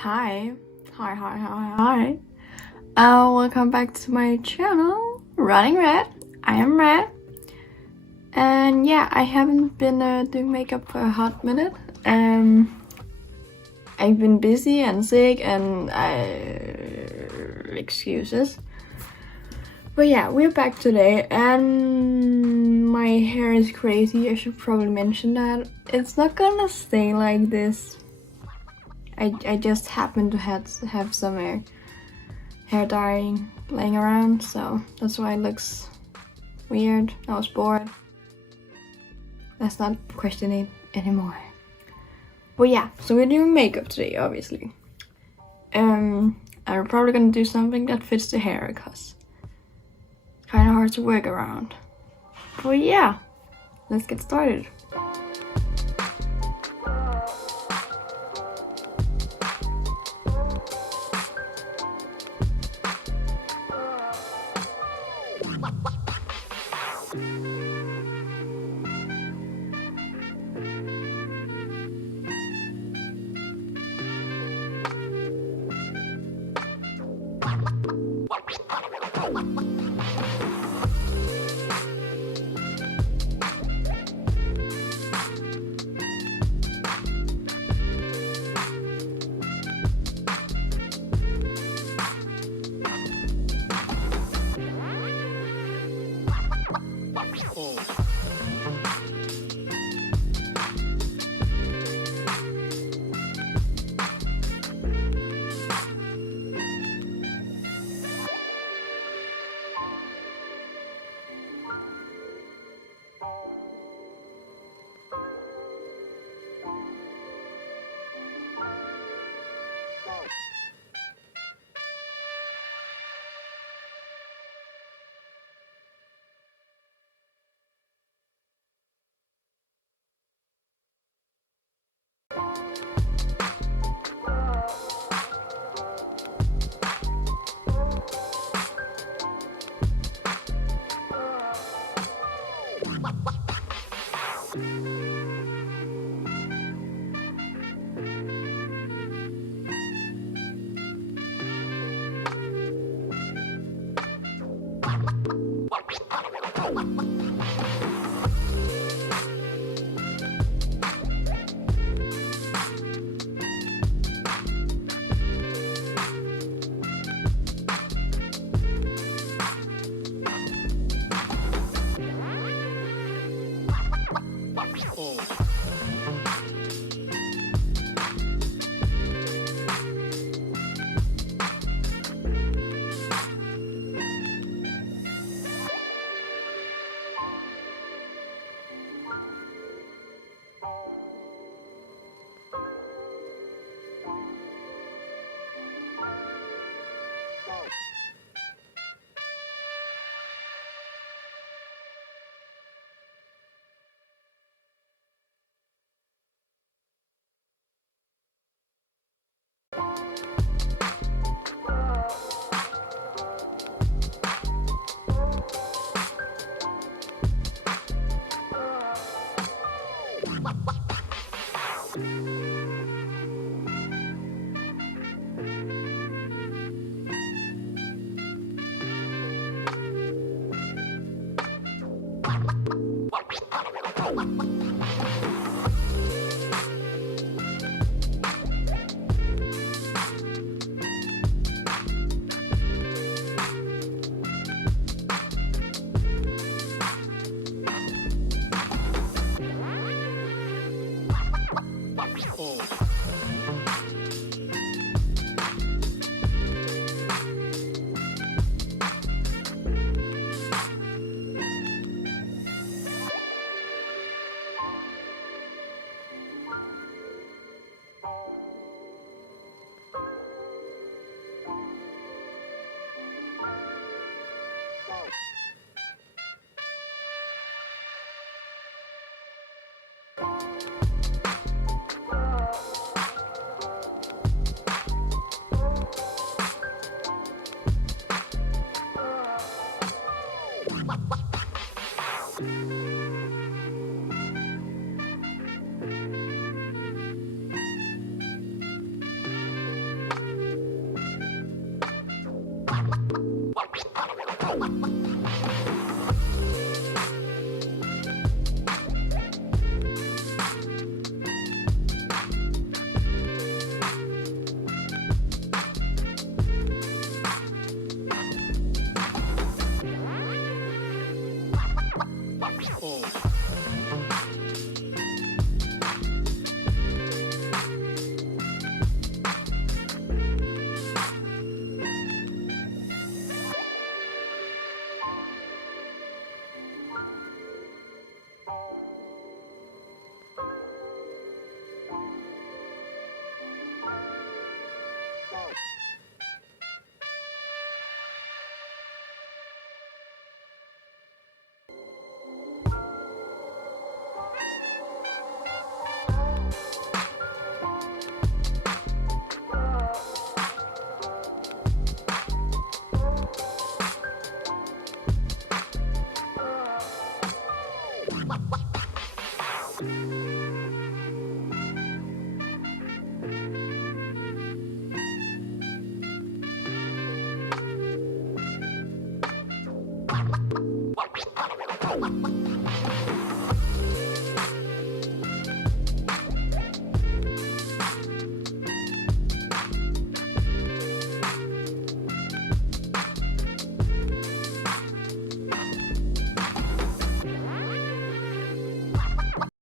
Hi. Hi. Welcome back to my channel, RottingRed. I am Red. And yeah, I haven't been doing makeup for a hot minute. I've been busy and sick and excuses. But yeah, we're back today and my hair is crazy. I should probably mention that. It's not gonna stay like this. I just happened to have some hair dyeing laying around, so that's why it looks weird. I was bored. Let's not question it anymore. But yeah, so we're doing makeup today, obviously. I'm probably gonna do something that fits the hair, cause it's kind of hard to work around. But yeah, let's get started.